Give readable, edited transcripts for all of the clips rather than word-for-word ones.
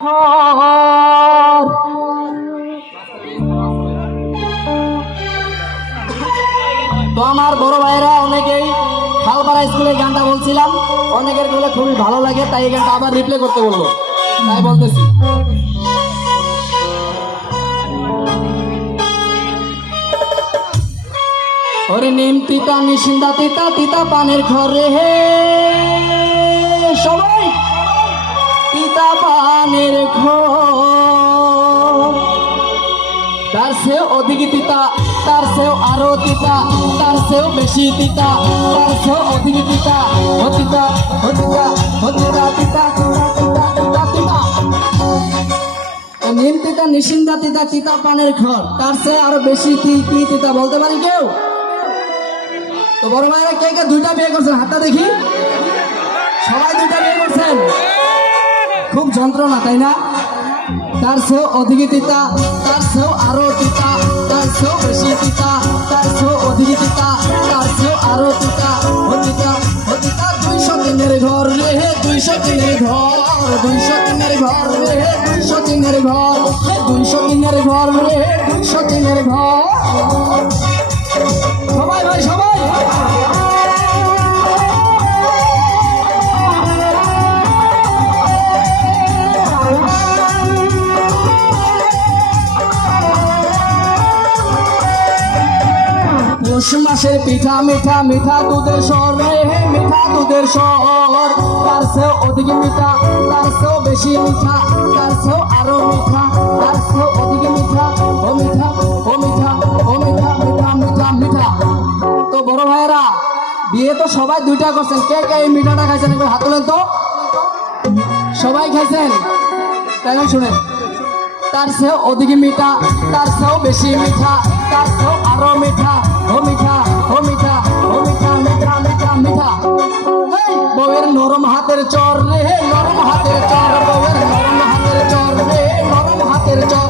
তো আমার বড় ভাইরা অনেকেই খালপাড়া স্কুলে গানটা বলছিলাম, অনেকের বলে খুবই ভালো লাগে, তাই এই গানটা আবার রিপ্লে করতে বলবো, তাই বলতেছি। ওরে নিম তিতা নিশিন্দা তিতা তিতা পানের ঘরে হে সবাই তিতা পানের ঘর, তার চেয়েও অধিক তিতা, তার চেয়েও আরো তিতা, তার চেয়েও বেশি তিতা, তার চেয়েও অধিক তিতা, হতিতা হতিতা হতিতা তিতা তিতা তিতা তিতা। নিম তিতা নিশিন্দা তিতা তিতা পানের ঘর, তার চেয়ে আরো বেশি কি তিতা বলতে পারি কেউ? তো বড় ভাইরা কে কে দুইটা বিয়ে করছেন হাতটা দেখি। সবাই দুইটা বিয়ে করছেন, খুব যন্ত্রণা তাই না? তার চেয়েও অধিক তিতা, তার চেয়েও আরো তিতা, তার চেয়েও বেশি তিতা, তার চেয়েও অধিক তিতা, তার চেয়েও আরো তিতা, হতিতা হতিতা 200 দিনের ঘর রে, 200 দিনের ঘর, 200 দিনের ঘর রে, 200 দিনের ঘর, 200 দিনের ঘর রে, 200 দিনের ঘর। সবাই ভাই সবাই পৌষ মাসের পিঠা মিঠা মিঠা দুধের স্বর রে, মিঠা দুধের স্বর, তার চেয়েও অধিক মিঠা, তার চেয়েও বেশি মিঠা, তার চেয়েও আরো মিঠা, তার চেয়েও অধিক মিঠা, ও মিঠা ও মিঠা ও মিঠা মিঠা মিঠা মিঠা। তো বড় ভাইয়েরা বিয়ে তো সবাই দুইটা করছেন, কে কে এই মিঠাটা খাইছেন একটু হাত তোলেন তো। সবাই খাইছেন, তাই শুনেন। তার চেয়েও অধিক মিঠা, তার চেয়েও বেশি মিঠা, তার চেয়েও আরো মিঠা, ও মিঠা ও মিঠা ও মিঠা মিঠা মিঠা মিঠা। বউয়ের নরম হাতের চর রে, নরম হাতের চর, বউয়ের নরম হাতের চর রে, নরম হাতের চর,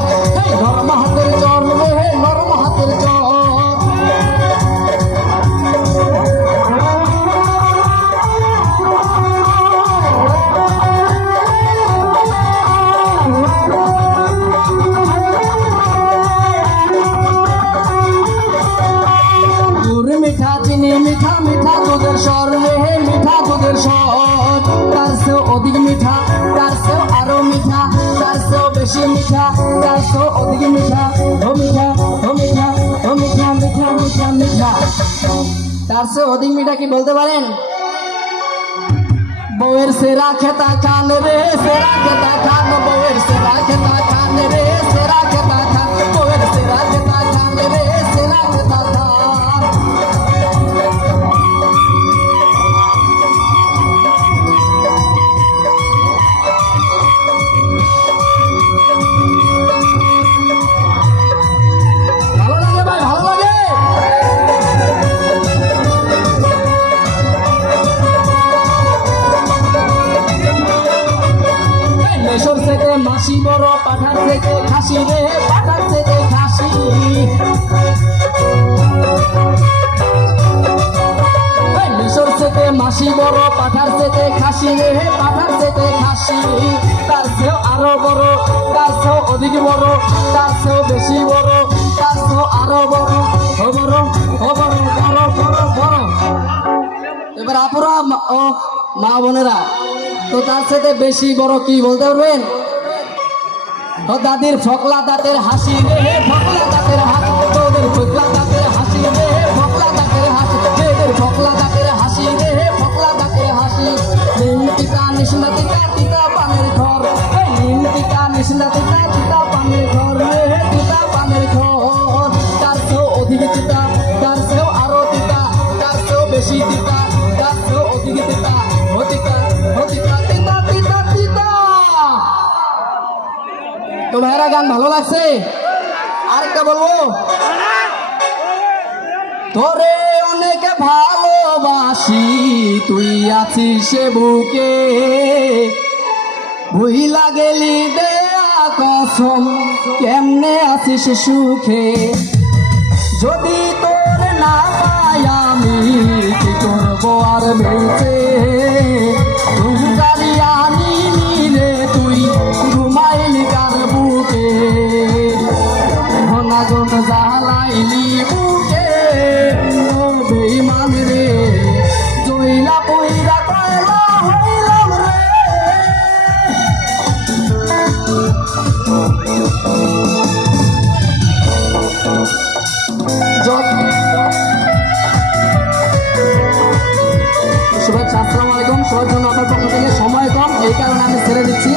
নরম হাতের চর রে, নরম হাতের চর। মিঠা চিনি মিঠা মিঠা দুধের স্বর রে, মিঠা দুধের স্বর, তার চেয়েও অধিক মিঠা, তার চেয়েও আরো মিঠা, তার চেয়েও বেশি মিঠা, তার চেয়েও অধিক মিঠা, ও মিঠা ও মিঠা ও মিঠা মিঠা মিঠা মিঠা। তার চেয়েও অধিক মিঠা কি বলতে পারেন? বউয়ের সেরা খেতা খান রে, সেরা খেতা খান, বউয়ের সেরা খেতা খান রে, সেরা খেতা খান, বউয়ের সেরা খেতা খান রে, সেরা খেতা খান। মেশর থেকে মাসি বড়, পাঠার থেকে খাসি রে, পাঠার থেকে খাসি। মেশর থেকে মাসি বড়, পাঠার থেকে খাসি রে, পাঠার থেকে খাসি। তার চেয়েও আরো বড়, তার চেয়েও অধিক বড়, তার চেয়েও বেশি বড়, তার চেয়েও আরো বড়, ও বড় ও বড় বড় বড় বড়। এবার আপুরা ও মা বোনেরা, তো তার সাথে বেশি বড় কি বলতে পারবেন? ও দাদির ফকলা দাঁতের হাসি রে, ফকলা দাঁতের হাসি, তোদের ফকলা দাঁতের হাসি রে, ফকলা দাঁতের হাসি, তোদের ফকলা দাঁতের হাসি রে, ফকলা দাঁতের হাসি। নিম তিতা নিশিন্দা তিতা তিতা পানের ঘর, নিম তিতা নিশিন্দা তিতা তিতা পানের ঘর রে, তিতা পানের ঘর, তার চেয়েও অধিক তিতা, তার চেয়েও আরো তিতা, তার চেয়েও বেশি তিতা, তার চেয়েও অধিক তিতা, হতিতা হতিতা তিতা তিতা তিতা। তো ভাইরা গান ভালো লাগছে? আরেকটা বলবো, তোরে অনেক ভালোবাসি, তুই আছিস সে বুকে, ভুইলা গেলি দেয়া কসম, কেমনে আছিস সুখে। যদি তোর না পাই আমি কি করবো আর বেঁচে, তুই জানি রে তুই ঘুম মাইলিকার বুকে ঘনাগুন জ্বালাইলি বুকে ও বেঈমান রে জইলা পইরা কয়লা হইলাম রে শুভেচ্ছা আসসালামু আলাইকুম সবার জন্য আপনার পক্ষ থেকে সময় কম এই কারণে আমি ছেড়ে দিচ্ছি